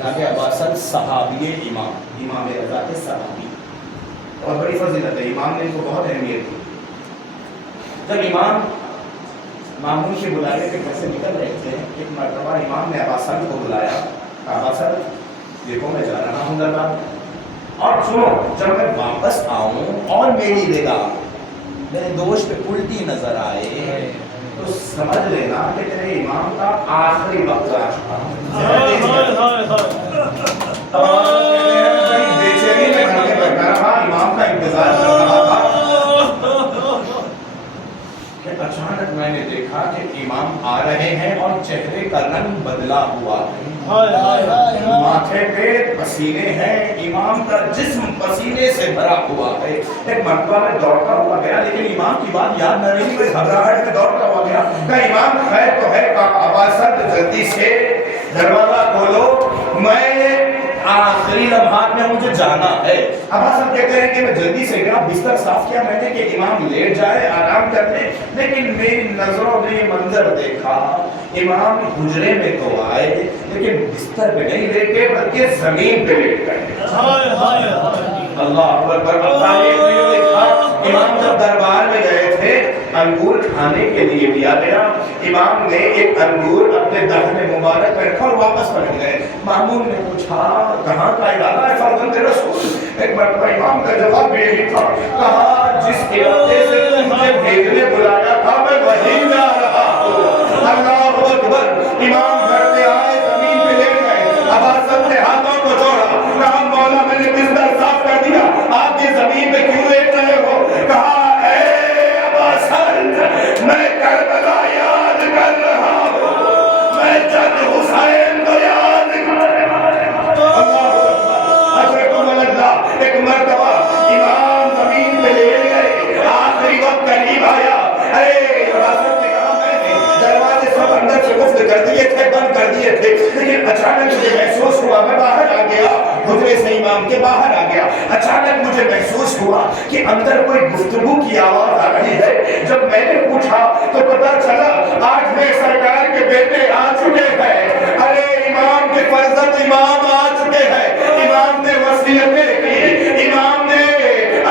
جناب عباسل صحابی امام، امام رضا کے صحابی، اور بڑی فضیلت ہے، امام نے ان کو بہت اہمیت دی۔ جب امام مامون کے بلانے کے گھر سے نکل رہے تھے، ایک مرتبہ امام نے عباسل کو بلایا، عباسل دیکھو میں جا رہا ہوں دربار، اور سنو جب میں واپس آؤں اور میری نگاہ میرے دوست پہ الٹی نظر آئے تو سمجھ لینا کہ تیرے امام کا آخری وقت آ چکا ہے۔ بےچینی میں گھر میں بیٹھا رہا، امام کا انتظار کر رہا تھا کہ اچانک میں نے دیکھا کہ امام آ رہے ہیں اور چہرے کا رنگ بدلا ہوا ہے، ماتھے پہ پسینے ہیں، امام کا جسم پسینے سے بھرا ہوا ہے۔ ایک مرتبہ میں دوڑتا ہوا گیا، لیکن امام کی بات یاد نہ رہی، میں گھبراہٹ میں دوڑتا ہوا گیا کہ امام خیر تو ہے؟ عباسل جلدی سے دروازہ کھولو، میں آخری لمحات میں مجھے جانا ہے۔ عباسل کہتے ہیں کہ میں جلدی سے گیا، بستر صاف کیا میں نے کہ امام لیٹ جائے آرام کر لے، لیکن میری نظروں نے یہ منظر دیکھا، امام حجرے میں تو آئے لیکن بستر پہ نہیں لیٹے بلکہ زمین پہ لیٹ گئے۔ اللہ اکبر۔ امام جب دربار میں گئے تھے، انگور کھانے کے لیے دیا گیا، امام نے ایک انگور اپنے دہن مبارک میں رکھا اور واپس پلٹ گئے۔ مامون نے پوچھا کہاں کا ارادہ ہے فرزند رسول؟ ایک مرتبہ امام کا جواب یہی تھا، کہا جس ارادے سے مجھے بھیجنے بلایا تھا میں وہیں جا رہا ہوں۔ اللہ اکبر۔ امام گھر پہ آئے، زمین پہ لیٹ گئے، عباسل نے ہاتھوں کو جوڑا، کہا مولا میں نے بستر صاف کر دیا، آپ یہ زمین پہ کیوں لیٹ رہے ہو؟ کہا اے عباسل میں کربلا یاد کر رہا ہوں، میں جد حسین کو یاد کر رہا ہوں۔ ایک مرتبہ امام زمین پہ لیٹ گئے، آخری وقت قریب آیا، ارے عباسل نے کہا میں نے دروازے سب اندر سے قفل کر دیے تھے، بند کر دیے تھے، لیکن اچانک مجھے محسوس ہوا، میں باہر آ گیا، حجرے سے امام کے باہر آ گیا، اچانک مجھے محسوس ہوا کہ اندر کوئی گفتگو کی آواز آ رہی ہے۔ جب میں نے پوچھا تو پتہ چلا 8ویں سرکار کے بیٹے آ چکے ہیں، ارے امام کے فرزند امام آ چکے ہیں، امام نے وصیتیں کی، امام نے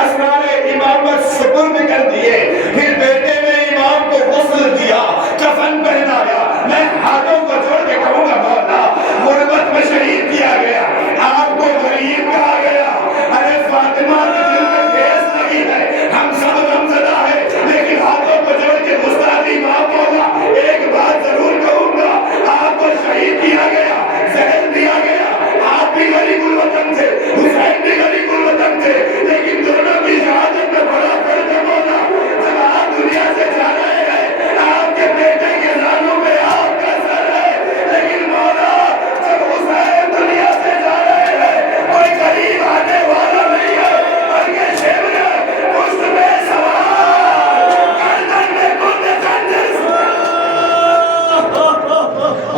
اسرار امامت سپرد کر دیے، پھر بیٹے نے امام کو غسل دیا، کفن پہنایا۔ میں ہاتھوں کو جوڑ کے کہوں گا مولا غربت میں شہید کیا گیا، آپ کو غریب کہا گیا، ارے فاطمہ کے دل میں ٹھیس لگی ہے، ہم سب غمزدہ ہیں، لیکن ہاتھوں کو جوڑ کے مستعدی ماں مولا ایک بات ضرور کہوں گا، آپ کو شہید کیا گیا، زہر دیا گیا، آپ بھی غریب الوطن تھے، حسین بھی غریب الوطن تھے، لیکن دونوں کی شہادت میں بڑا فرق ہے مولا۔ جب آپ دنیا سے جا رہے ہیں، آپ کے بیٹے کے زانوں میں آپ کا سر ہے، لیکن مولا جب حسین دنیا سے جا رہے ہیں کوئی قریب آنے والا نہیں ہے، بلکہ شمر پشت میں سوار، گردن میں کند خنجر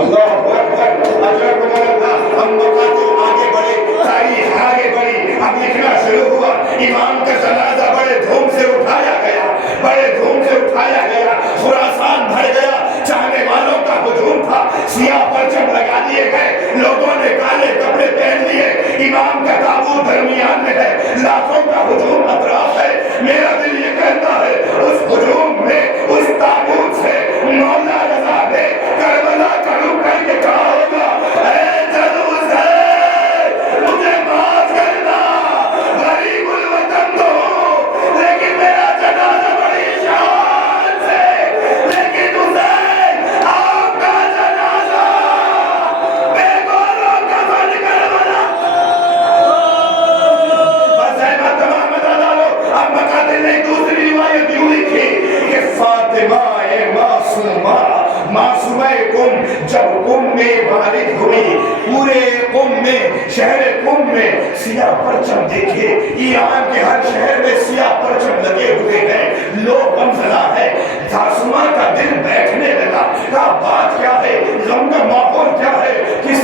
اللہ اکبر۔ اجرکم اللہ۔ ہم مقاتل آگے بڑھے، تاریخ آگے بڑھی، اب لکھنا شروع ہوا۔ امام کا جنازہ بڑے دھوم سے اٹھایا گیا، بڑے دھوم سے اٹھایا گیا، خراسان بھر گیا، چاہنے والوں کا ہجوم تھا، سیاہ پرچم لگا دیے گئے، لوگوں نے کالے کپڑے پہن لیے، امام کا تابوت درمیان میں ہے، لاکھوں کا ہجوم اطراف ہے۔ میرا دل یہ کہتا ہے اس ہجوم میں، اس تابوت سے مولا رضا نے کربلا کا رخ کر کے کہا ہوگا اے جد حسین مجھے معاف کرنا، غریب الوطن تو ہوں لیکن میرا جنازہ بڑی شان سے، لیکن حسین آپ کا جنازہ بے گولوں کفن کربلا۔ بس احمد تمام مدد ڈالو۔ اب مقاتل نے دوسری روایت یوں لکھی کہ فاطمہ معصومہ، معصومہ قم جب قم میں والد ہوئی، پورے قم میں، شہر قم میں سیاہ پرچم دیکھے، ایران کے ہر شہر میں سیاہ پرچم لگے ہوئے ہیں، لوگ غمزدہ ہے۔ معصومہ کا دل بیٹھنے لگا، کہا بات کیا ہے، غم کا ماحول کیا ہے، کس